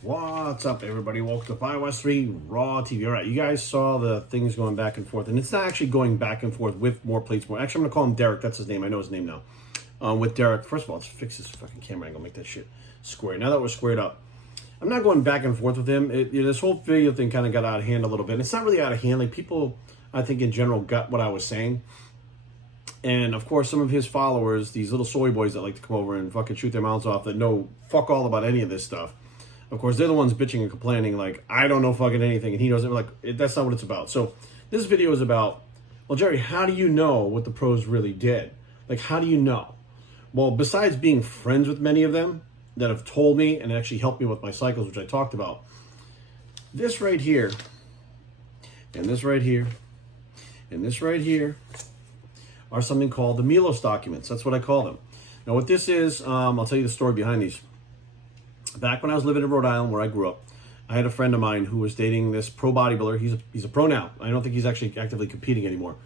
What's up, everybody? Welcome to 5S3 Raw TV. All right, you guys saw the things going back and forth, and it's not actually going back and forth with more plates. Actually, I'm going to call him Derek. That's his name. I know his name now. With Derek, first of all, let's fix this fucking camera angle, make that shit square. Now that we're squared up, I'm not going back and forth with him. This whole video thing kind of got out of hand a little bit. And it's not really out of hand. Like, people, I think, in general, got what I was saying. And, of course, some of his followers, these little soy boys that like to come over and fucking shoot their mouths off that know fuck all about any of this stuff. Of course, they're the ones bitching and complaining, like, I don't know fucking anything, and he doesn't. Like, that's not what it's about. So this video is about, well, Jerry, how do you know what the pros really did? Like, how do you know? Well, besides being friends with many of them that have told me and actually helped me with my cycles, which I talked about, this right here, and this right here, and this right here are something called the Milos documents. That's what I call them. Now, what this is, I'll tell you the story behind these. Back when I was living in Rhode Island, where I grew up, I had a friend of mine who was dating this pro bodybuilder. He's a pro now. I don't think he's actually actively competing anymore.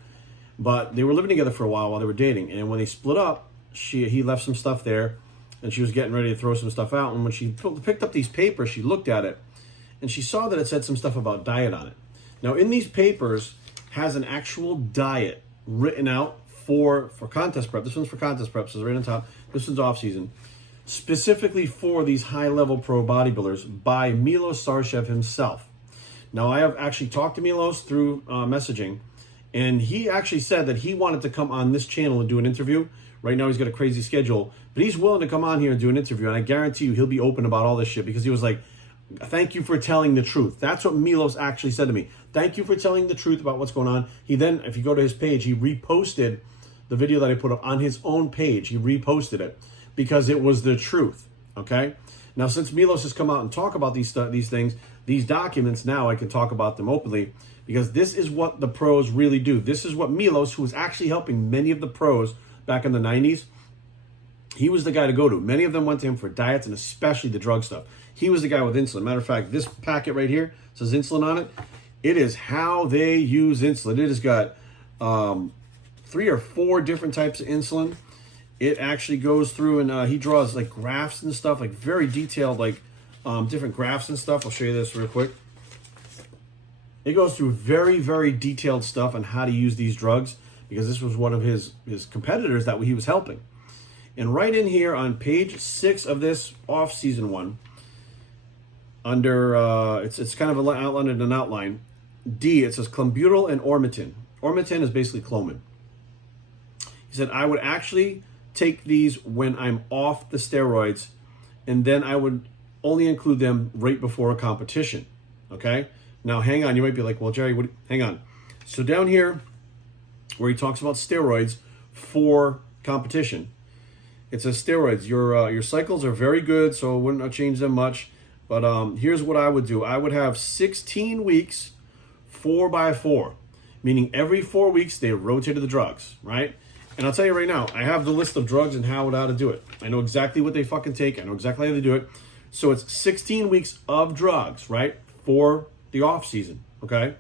But they were living together for a while they were dating. And when they split up, he left some stuff there, and she was getting ready to throw some stuff out. And when she picked up these papers, she looked at it, and she saw that it said some stuff about diet on it. Now, in these papers has an actual diet written out for contest prep. This one's for contest prep, so it's right on top. This one's off season. Specifically for these high-level pro bodybuilders by Milos himself. Now, I have actually talked to Milos through messaging, and he actually said that he wanted to come on this channel and do an interview. Right now, he's got a crazy schedule, but he's willing to come on here and do an interview, and I guarantee you he'll be open about all this shit, because he was like, thank you for telling the truth. That's what Milos actually said to me. Thank you for telling the truth about what's going on. He then, if you go to his page, he reposted the video that I put up on his own page. He reposted it, because it was the truth, okay? Now, since Milos has come out and talk about these things, these documents, now I can talk about them openly, because this is what the pros really do. This is what Milos, who was actually helping many of the pros back in the 90s, he was the guy to go to. Many of them went to him for diets, and especially the drug stuff. He was the guy with insulin. Matter of fact, this packet right here says insulin on it. It is how they use insulin. It has got 3 or 4 different types of insulin. It actually goes through, and he draws like graphs and stuff, like very detailed, like different graphs and stuff. I'll show you this real quick. It goes through very, very detailed stuff on how to use these drugs, because this was one of his competitors that he was helping. And right in here on page 6 of this off-season one, under, it's kind of outlined in an outline, D, it says clenbuterol and ormatin. Ormatin is basically Clomid. He said, I would actually take these when I'm off the steroids, and then I would only include them right before a competition, okay? Now, hang on. You might be like, well, Jerry, hang on. So down here, where he talks about steroids for competition, it says steroids. Your cycles are very good, so I wouldn't change them much. But here's what I would do. I would have 16 weeks, 4x4, meaning every 4 weeks they rotated the drugs, right? And I'll tell you right now, I have the list of drugs and how to do it. I know exactly what they fucking take. I know exactly how they do it. So it's 16 weeks of drugs, right, for the off season, okay?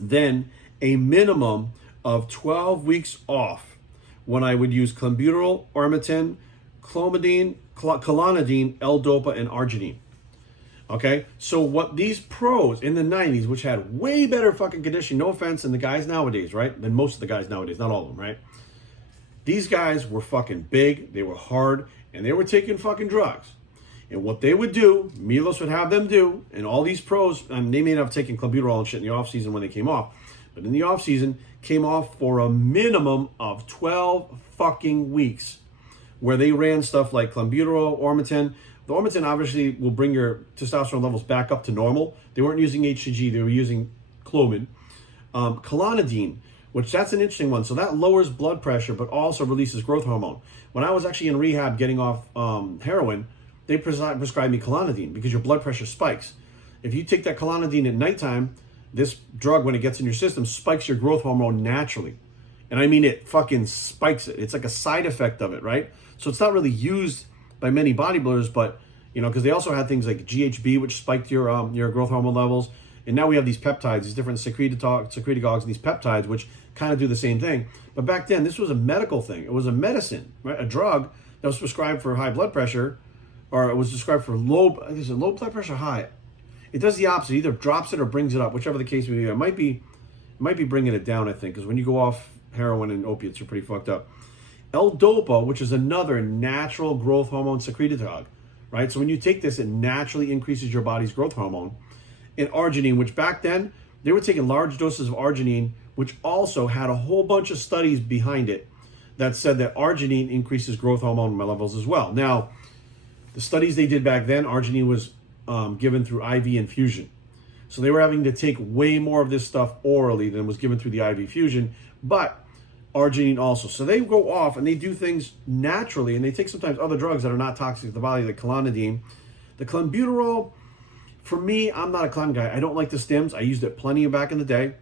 Then a minimum of 12 weeks off when I would use clenbuterol, ormatin, clomidine, clonidine, L-dopa, and arginine. Okay, so what these pros in the 90s, which had way better fucking conditioning, no offense, than the guys nowadays, right? Than most of the guys nowadays, not all of them, right? These guys were fucking big, they were hard, and they were taking fucking drugs. And what they would do, Milos would have them do, and all these pros, they may not have taken clenbuterol and shit in the off-season when they came off, but in the off-season, came off for a minimum of 12 fucking weeks, where they ran stuff like clenbuterol, ormatin. The ormatin obviously will bring your testosterone levels back up to normal. They weren't using HCG, they were using Clomid. Clonidine, which that's an interesting one. So that lowers blood pressure, but also releases growth hormone. When I was actually in rehab getting off heroin, they prescribed me Clonidine because your blood pressure spikes. If you take that Clonidine at nighttime, this drug, when it gets in your system, spikes your growth hormone naturally. And I mean, it fucking spikes it. It's like a side effect of it, right? So it's not really used by many bodybuilders, but because they also had things like GHB, which spiked your growth hormone levels, and now we have these peptides, these different secretagogues, and these peptides, which kind of do the same thing. But back then, this was a medical thing. It was a medicine, right? A drug that was prescribed for high blood pressure, or it was described for low, is it low blood pressure, high? It does the opposite. It either drops it or brings it up, whichever the case may be. It might be bringing it down, I think, because when you go off heroin and opiates, you're pretty fucked up. L-Dopa, which is another natural growth hormone secretagogue, right? So when you take this, it naturally increases your body's growth hormone. And arginine, which back then, they were taking large doses of arginine, which also had a whole bunch of studies behind it that said that arginine increases growth hormone levels as well. Now, the studies they did back then, arginine was given through IV infusion. So they were having to take way more of this stuff orally than was given through the IV infusion, but arginine also. So they go off and they do things naturally, and they take sometimes other drugs that are not toxic to the body, like clonidine. The clenbuterol, for me, I'm not a clen guy. I don't like the stims. I used it plenty back in the day.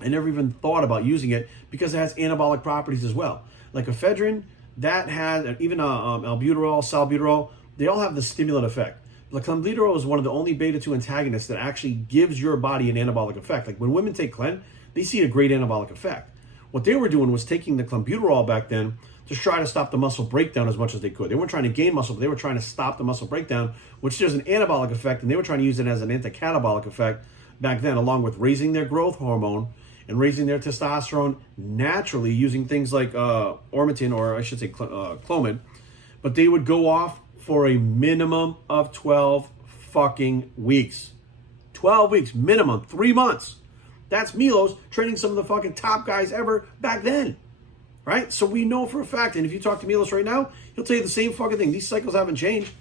I never even thought about using it because it has anabolic properties as well. Like ephedrine, that has, even albuterol, salbuterol, they all have the stimulant effect. The clenbuterol is one of the only beta-2 antagonists that actually gives your body an anabolic effect. Like when women take clen, they see a great anabolic effect. What they were doing was taking the clenbuterol back then to try to stop the muscle breakdown as much as they could. They weren't trying to gain muscle, but they were trying to stop the muscle breakdown, which there's an anabolic effect, and they were trying to use it as an anti-catabolic effect back then, along with raising their growth hormone and raising their testosterone naturally using things like ormatin, or I should say clomid. But they would go off for a minimum of 12 fucking weeks. 12 weeks, minimum, 3 months. That's Milos training some of the fucking top guys ever back then, right? So we know for a fact, and if you talk to Milos right now, he'll tell you the same fucking thing. These cycles haven't changed.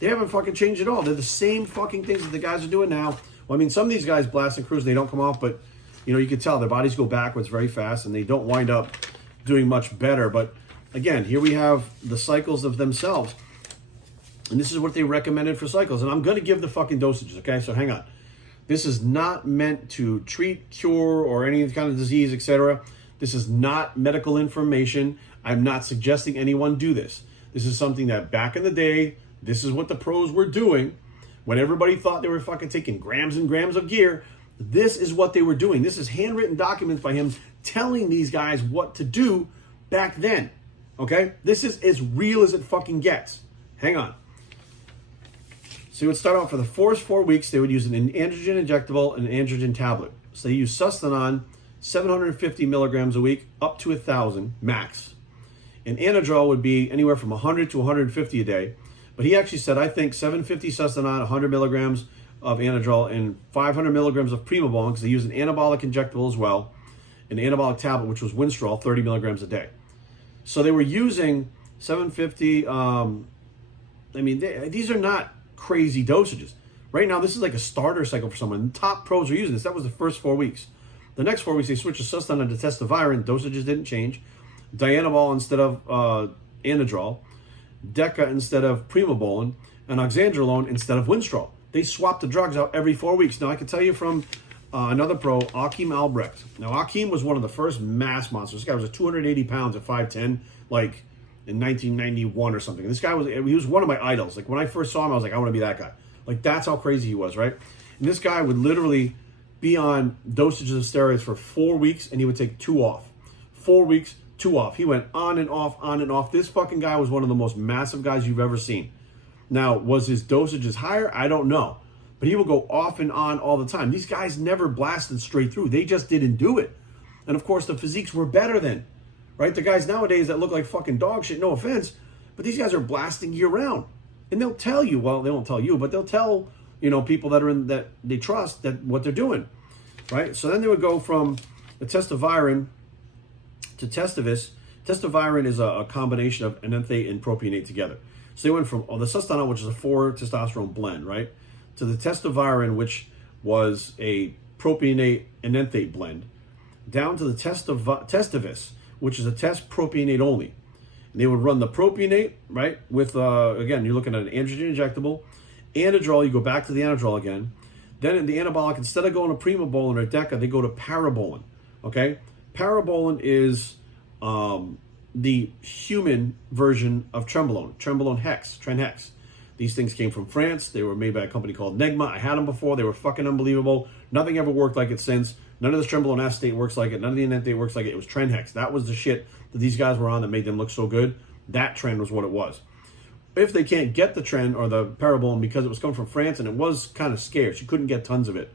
They haven't fucking changed at all. They're the same fucking things that the guys are doing now. Well, I mean, some of these guys blast and cruise, they don't come off, but, you know, you can tell their bodies go backwards very fast, and they don't wind up doing much better. But, again, here we have the cycles of themselves, and this is what they recommended for cycles. And I'm going to give the fucking dosages, okay? So hang on. This is not meant to treat, cure, or any kind of disease, etc. This is not medical information. I'm not suggesting anyone do this. This is something that back in the day, this is what the pros were doing. When everybody thought they were fucking taking grams and grams of gear, this is what they were doing. This is handwritten documents by him telling these guys what to do back then. Okay? This is as real as it fucking gets. Hang on. So you would start out for the first 4 weeks, they would use an androgen injectable and an androgen tablet. So they use Sustanon, 750 milligrams a week, up to 1,000 max. And Anadrol would be anywhere from 100 to 150 a day. But he actually said, I think 750 Sustanon, 100 milligrams of Anadrol, and 500 milligrams of Primobolan, because they use an anabolic injectable as well, an anabolic tablet, which was Winstrol, 30 milligrams a day. So they were using 750, these are not crazy dosages. Right now, this is like a starter cycle for someone. Top pros are using this. That was the first 4 weeks. The next 4 weeks, they switched to Sustanon to Testovirin. Dosages didn't change. Dianabol instead of Anadrol. Deca instead of Primobolan. And Oxandrolone instead of Winstrol. They swapped the drugs out every 4 weeks. Now, I can tell you from another pro, Akim Albrecht. Now, Akim was one of the first mass monsters. This guy was 280 pounds at 5'10", like in 1991 or something. This guy he was one of my idols. Like when I first saw him, I was like, I want to be that guy. Like that's how crazy he was, right? And this guy would literally be on dosages of steroids for 4 weeks, and he would take 2 off. 4 weeks, 2 off. He went on and off, on and off. This fucking guy was one of the most massive guys you've ever seen. Now, was his dosages higher? I don't know. But he would go off and on all the time. These guys never blasted straight through. They just didn't do it. And of course, the physiques were better then. Right? The guys nowadays that look like fucking dog shit, no offense, but these guys are blasting year round. And they'll tell you, well, they won't tell you, but they'll tell, people that are in that they trust that what they're doing. Right? So then they would go from the Testovirin to Testovis. Testovirin is a combination of enanthate and propionate together. So they went from the Sustanon, which is a 4-testosterone blend, right, to the Testovirin, which was a propionate enanthate blend, down to the Testovis, which is a test propionate only. And they would run the propionate, right, with, again, you're looking at an androgen injectable. Anadrol, you go back to the Anadrol again. Then in the anabolic, instead of going to Primobolan or Deca, they go to Parabolan, okay? Parabolan is the human version of Trenbolone, Trenhex. These things came from France. They were made by a company called Negma. I had them before. They were fucking unbelievable. Nothing ever worked like it since. None of this Trenbolone acetate works like it. None of the enanthate works like it. It was Trenhex. That was the shit that these guys were on that made them look so good. That trend was what it was. if they can't get the Tren or the Parabolin because it was coming from France and it was kind of scarce, you couldn't get tons of it,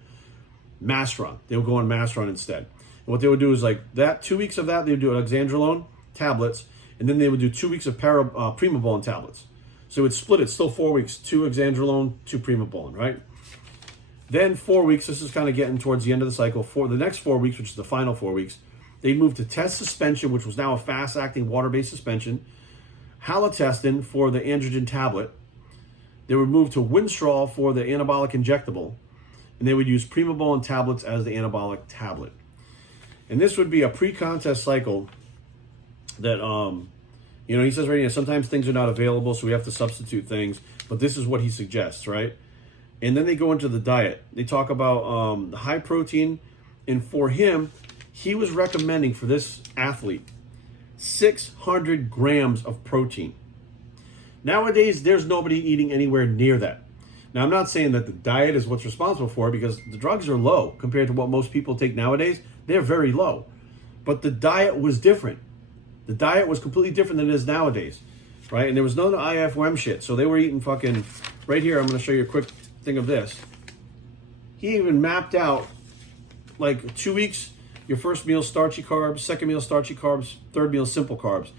Masteron. They would go on Masteron instead. And what they would do is like that, 2 weeks of that, they would do Alexandrolone tablets, and then they would do 2 weeks of Primobolan tablets. So it would split it, still 4 weeks, 2 Alexandrolone, 2 Primobolan, right? Then 4 weeks, this is kind of getting towards the end of the cycle. For the next 4 weeks, which is the final 4 weeks, they moved to test suspension, which was now a fast-acting water-based suspension, halotestin for the androgen tablet. They would move to Winstrol for the anabolic injectable, and they would use Primobolan tablets as the anabolic tablet. And this would be a pre-contest cycle that, you know, he says right here, sometimes things are not available, so we have to substitute things, but this is what he suggests, right? And then they go into the diet. They talk about the high protein, and for him, he was recommending for this athlete 600 grams of protein. Nowadays, there's nobody eating anywhere near that. Now, I'm not saying that the diet is what's responsible for it, because the drugs are low compared to what most people take nowadays. They're very low. But the diet was different. The diet was completely different than it is nowadays, right? And there was none of the IFOM shit. So they were eating fucking, right here, I'm going to show you a quick thing of this. He even mapped out like 2 weeks, your first meal starchy carbs, second meal starchy carbs, third meal simple carbs,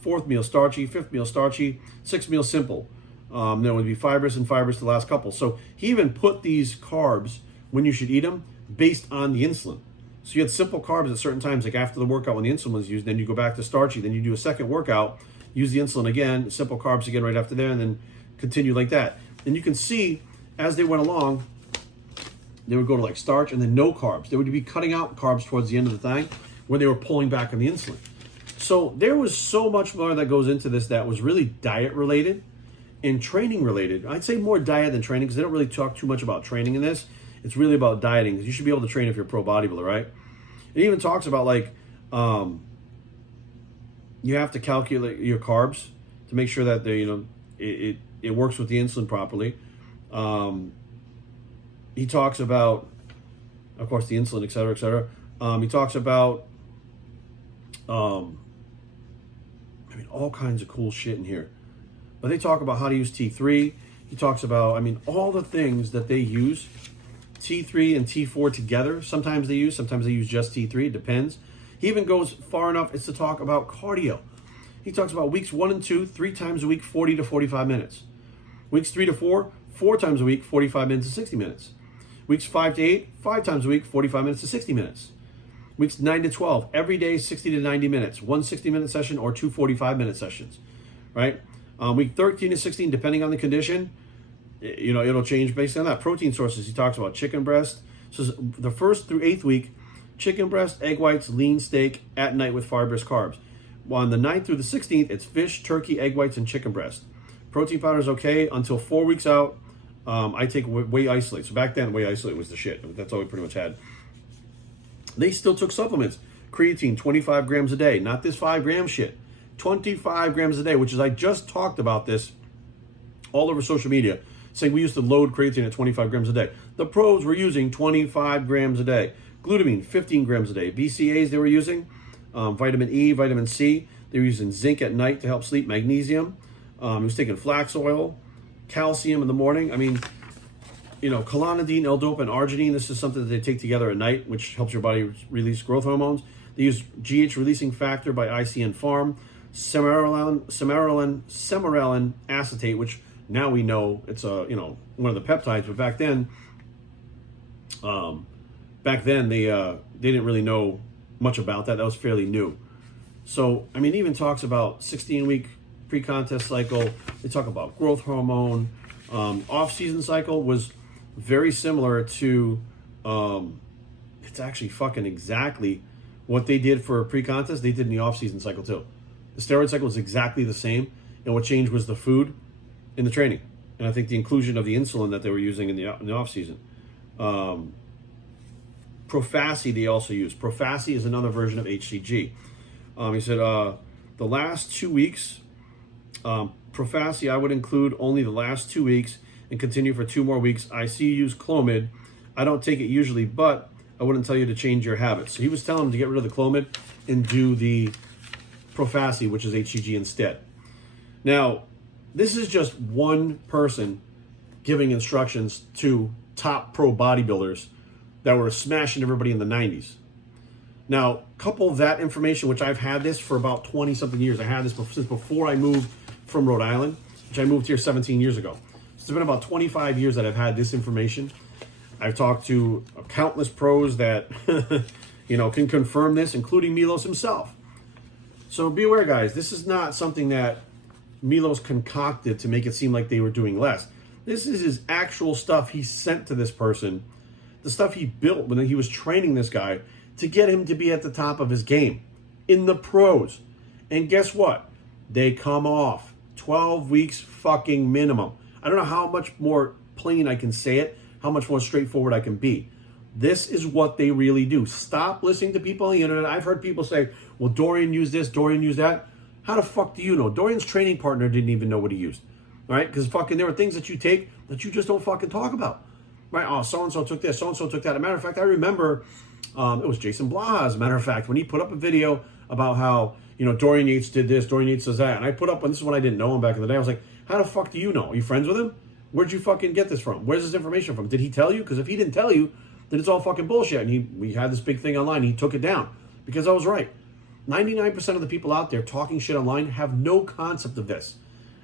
fourth meal starchy, fifth meal starchy, sixth meal simple. There would be fibrous and fibrous the last couple. So he even put these carbs when you should eat them based on the insulin. So you had simple carbs at certain times, like after the workout when the insulin was used, then you go back to starchy, then you do a second workout, use the insulin again, simple carbs again right after there, and then continue like that. And you can see as they went along, they would go to like starch and then no carbs. They would be cutting out carbs towards the end of the thing when they were pulling back on the insulin. So there was so much more that goes into this that was really diet related and training related. I'd say more diet than training, because they don't really talk too much about training in this. It's really about dieting, because you should be able to train if you're a pro bodybuilder, right? It even talks about like you have to calculate your carbs to make sure that they, you know, it works with the insulin properly. He talks about, of course, the insulin, et cetera, et cetera. He talks about, I mean, all kinds of cool shit in here. But they talk about how to use T3. He talks about, I mean, all the things that they use, T3 and T4 together. Sometimes they use just T3. It depends. He even goes far enough as to talk about cardio. He talks about weeks 1 and 2, 3 times a week, 40 to 45 minutes. Weeks 3 to 4, 4 times a week, 45 minutes to 60 minutes. Weeks 5 to 8, 5 times a week, 45 minutes to 60 minutes. Weeks 9 to 12, every day 60 to 90 minutes. 1 60-minute session or 2 45-minute sessions, right? Week 13 to 16, depending on the condition, you know, it'll change based on that. Protein sources, he talks about chicken breast. So the 1st through 8th week, chicken breast, egg whites, lean steak at night with fibrous carbs. On the 9th through the 16th, it's fish, turkey, egg whites, and chicken breast. Protein powder is okay until 4 weeks out. I take whey isolate. So back then, whey isolate was the shit. That's all we pretty much had. They still took supplements. Creatine, 25 grams a day. Not this 5-gram shit. 25 grams a day, which is, I just talked about this all over social media, saying we used to load creatine at 25 grams a day. The pros were using 25 grams a day. Glutamine, 15 grams a day. BCAAs they were using, vitamin E, vitamin C. They were using zinc at night to help sleep, magnesium. He was taking flax oil, calcium in the morning. I mean, you know, colonidine, L-dopa, and arginine. This is something that they take together at night, which helps your body release growth hormones. They use GH releasing factor by ICN Pharm, semarelin acetate, which now we know it's a, you know, one of the peptides. But back then they didn't really know much about that. That was fairly new. So I mean, even talks about 16-week pre-contest cycle. They talk about growth hormone. Off-season cycle was very similar to, it's actually fucking exactly what they did for pre-contest, they did in the off-season cycle too. The steroid cycle was exactly the same, and what changed was the food in the training. And I think the inclusion of the insulin that they were using in the off-season. Profaci they also use. Profaci is another version of HCG. He said, the last 2 weeks, Profaci, I would include only the last 2 weeks and continue for 2 more weeks. I see you use Clomid. I don't take it usually, but I wouldn't tell you to change your habits. So he was telling him to get rid of the Clomid and do the Profaci, which is HCG instead. Now, This is just one person giving instructions to top pro bodybuilders that were smashing everybody in the 90s. Now, couple that information, which I've had this for about 20-something years. I had this since before I moved from Rhode Island, which I moved here 17 years ago. So it's been about 25 years that I've had this information. I've talked to countless pros that can confirm this, including Milos himself. So be aware, guys. This is not something that Milos concocted to make it seem like they were doing less. This is his actual stuff he sent to this person, the stuff he built when he was training this guy to get him to be at the top of his game in the pros. And guess what? They come off 12 weeks fucking minimum. I don't know how much more plain I can say it, how much more straightforward I can be. This is what they really do. Stop listening to people on the internet. I've heard people say, well, Dorian used this, Dorian used that. How the fuck do you know? Dorian's training partner didn't even know what he used. Right? Because fucking there are things that you take that you just don't fucking talk about. Right? Oh, so-and-so took this, so-and-so took that. As a matter of fact, I remember it was Jason Blah, as a matter of fact, when he put up a video about how, Dorian Yates did this, Dorian Yates does that. And I put up, and this is when I didn't know him back in the day, I was like, how the fuck do you know? Are you friends with him? Where'd you fucking get this from? Where's this information from? Did he tell you? Because if he didn't tell you, then it's all fucking bullshit. And we had this big thing online, and he took it down. Because I was right. 99% of the people out there talking shit online have no concept of this.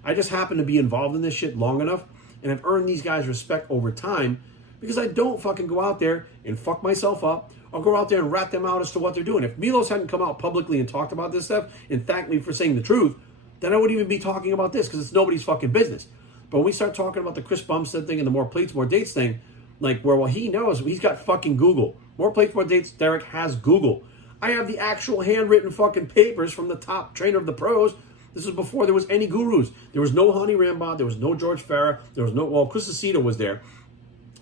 I just happen to be involved in this shit long enough, and I've earned these guys respect over time because I don't fucking go out there and fuck myself up or go out there and rat them out as to what they're doing. If Milos hadn't come out publicly and talked about this stuff and thanked me for saying the truth, then I wouldn't even be talking about this because it's nobody's fucking business. But when we start talking about the Chris Bumstead thing and the more plates, more dates thing, like well, he knows, he's got fucking Google. More plates, more dates, Derek has Google. I have the actual handwritten fucking papers from the top trainer of the pros. This is before there was any gurus. There was no Honey Rambaud. There was no George Farah. There was no, well, Chris Aceto was there.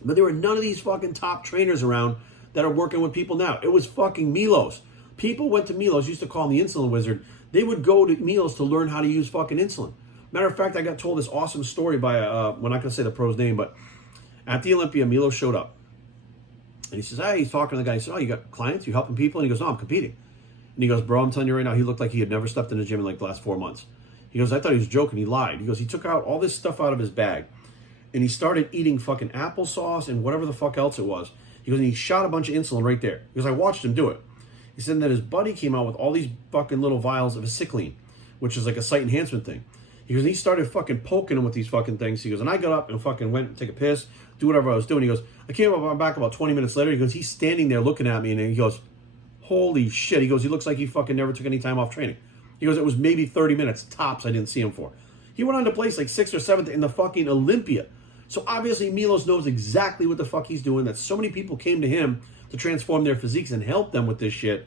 But there were none of these fucking top trainers around that are working with people now. It was fucking Milos. People went to Milos, used to call him the insulin wizard. They would go to Milos to learn how to use fucking insulin. Matter of fact, I got told this awesome story by, we're not going to say the pro's name, but at the Olympia, Milos showed up. And he says, hey, he's talking to the guy. He said, oh, you got clients? You helping people? And he goes, no, I'm competing. And he goes, bro, I'm telling you right now, he looked like he had never stepped in the gym in like the last 4 months. He goes, I thought he was joking. He lied. He goes, he took out all this stuff out of his bag. And he started eating fucking applesauce and whatever the fuck else it was. He goes, and he shot a bunch of insulin right there. He goes, I watched him do it. He said that his buddy came out with all these fucking little vials of acetylene, which is like a sight enhancement thing. He goes, and he started fucking poking him with these fucking things. He goes, and I got up and fucking went and take a piss, do whatever I was doing. He goes, I came up back about 20 minutes later. He goes, he's standing there looking at me, and he goes, holy shit. He goes, he looks like he fucking never took any time off training. He goes, it was maybe 30 minutes tops I didn't see him for. He went on to place like 6th or 7th in the fucking Olympia. So obviously Milos knows exactly what the fuck he's doing, that so many people came to him to transform their physiques and help them with this shit.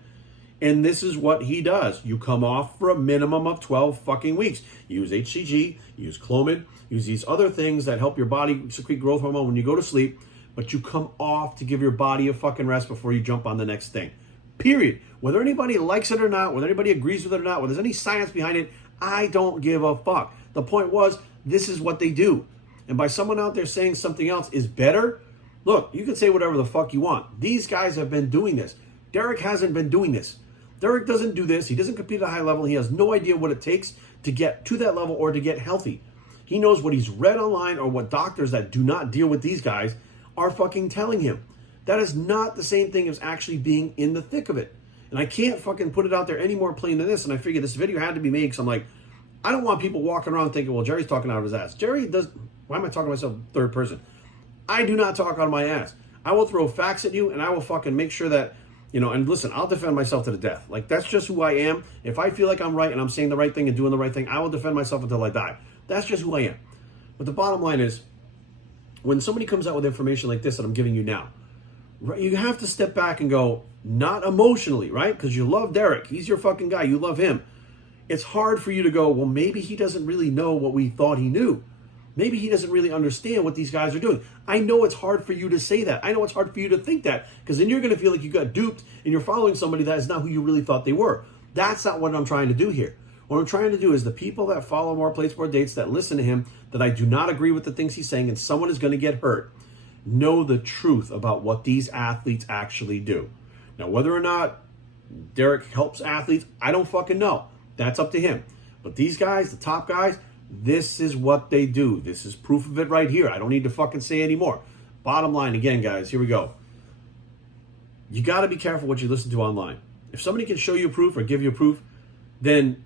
And this is what he does. You come off for a minimum of 12 fucking weeks. Use HCG, use Clomid, use these other things that help your body secrete growth hormone when you go to sleep, but you come off to give your body a fucking rest before you jump on the next thing. Period. Whether anybody likes it or not, whether anybody agrees with it or not, whether there's any science behind it, I don't give a fuck. The point was, this is what they do. And by someone out there saying something else is better, look, you can say whatever the fuck you want. These guys have been doing this. Derek hasn't been doing this. Derek doesn't do this. He doesn't compete at a high level. He has no idea what it takes to get to that level or to get healthy. He knows what he's read online or what doctors that do not deal with these guys are fucking telling him. That is not the same thing as actually being in the thick of it. And I can't fucking put it out there any more plain than this. And I figured this video had to be made because I'm like, I don't want people walking around thinking, well, Jerry's talking out of his ass. Jerry does. Why am I talking to myself third person? I do not talk out of my ass. I will throw facts at you and I will fucking make sure that, and listen, I'll defend myself to the death. Like, that's just who I am. If I feel like I'm right and I'm saying the right thing and doing the right thing, I will defend myself until I die. That's just who I am. But the bottom line is, when somebody comes out with information like this that I'm giving you now, right, you have to step back and go, not emotionally, right? Because you love Derek. He's your fucking guy. You love him. It's hard for you to go, well, maybe he doesn't really know what we thought he knew. Maybe he doesn't really understand what these guys are doing. I know it's hard for you to say that. I know it's hard for you to think that, because then you're going to feel like you got duped and you're following somebody that is not who you really thought they were. That's not what I'm trying to do here. What I'm trying to do is the people that follow More Plates, More Dates, that listen to him, that I do not agree with the things he's saying, and someone is going to get hurt, know the truth about what these athletes actually do. Now, whether or not Derek helps athletes, I don't fucking know. That's up to him. But these guys, the top guys, This is what they do. This is proof of it right here. I don't need to fucking say anymore. Bottom line, again, guys, here we go. You got to be careful what you listen to online. If somebody can show you proof or give you proof, then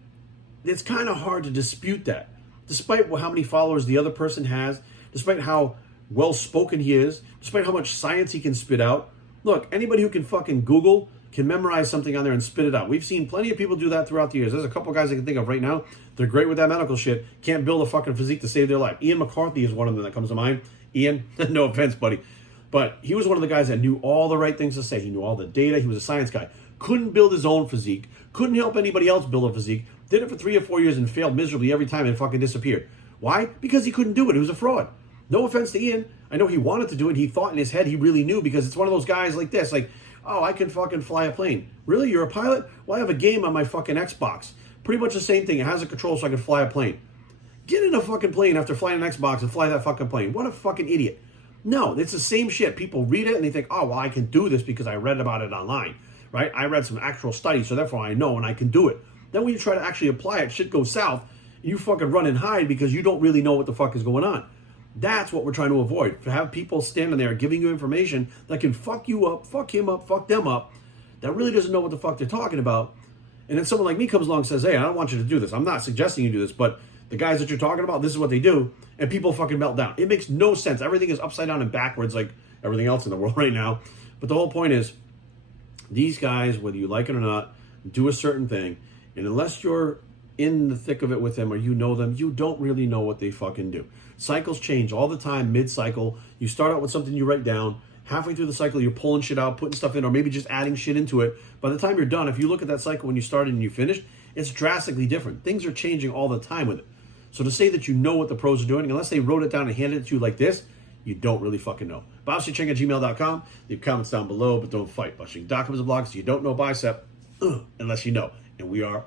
it's kind of hard to dispute that. Despite how many followers the other person has, despite how well-spoken he is, despite how much science he can spit out. Look, anybody who can fucking Google can memorize something on there and spit it out. We've seen plenty of people do that throughout the years. There's a couple guys I can think of right now. They're great with that medical shit. Can't build a fucking physique to save their life. Ian McCarthy is one of them that comes to mind. Ian, no offense, buddy. But he was one of the guys that knew all the right things to say. He knew all the data. He was a science guy. Couldn't build his own physique. Couldn't help anybody else build a physique. Did it for 3 or 4 years and failed miserably every time and fucking disappeared. Why? Because he couldn't do it. He was a fraud. No offense to Ian. I know he wanted to do it. He thought in his head he really knew, because it's one of those guys like this. Like, oh, I can fucking fly a plane. Really? You're a pilot? Well, I have a game on my fucking Xbox. Pretty much the same thing. It has a control so I can fly a plane. Get in a fucking plane after flying an Xbox and fly that fucking plane. What a fucking idiot. No, it's the same shit. People read it and they think, oh, well, I can do this because I read about it online, right? I read some actual studies, so therefore I know and I can do it. Then when you try to actually apply it, shit goes south. You fucking run and hide because you don't really know what the fuck is going on. That's what we're trying to avoid. To have people standing there giving you information that can fuck you up, fuck him up, fuck them up, that really doesn't know what the fuck they're talking about. And then someone like me comes along and says, hey, I don't want you to do this. I'm not suggesting you do this, but the guys that you're talking about, this is what they do. And people fucking melt down. It makes no sense. Everything is upside down and backwards like everything else in the world right now. But the whole point is, these guys, whether you like it or not, do a certain thing. And unless you're in the thick of it with them or you know them, you don't really know what they fucking do. Cycles change all the time, mid-cycle. You start out with something you write down. Halfway through the cycle, you're pulling shit out, putting stuff in, or maybe just adding shit into it. By the time you're done, if you look at that cycle when you started and you finished, it's drastically different. Things are changing all the time with it. So to say that you know what the pros are doing, unless they wrote it down and handed it to you like this, you don't really fucking know. BobShitChing@gmail.com. Leave comments down below, but don't fight. Busting documents and blogs so you don't know bicep unless you know. And we are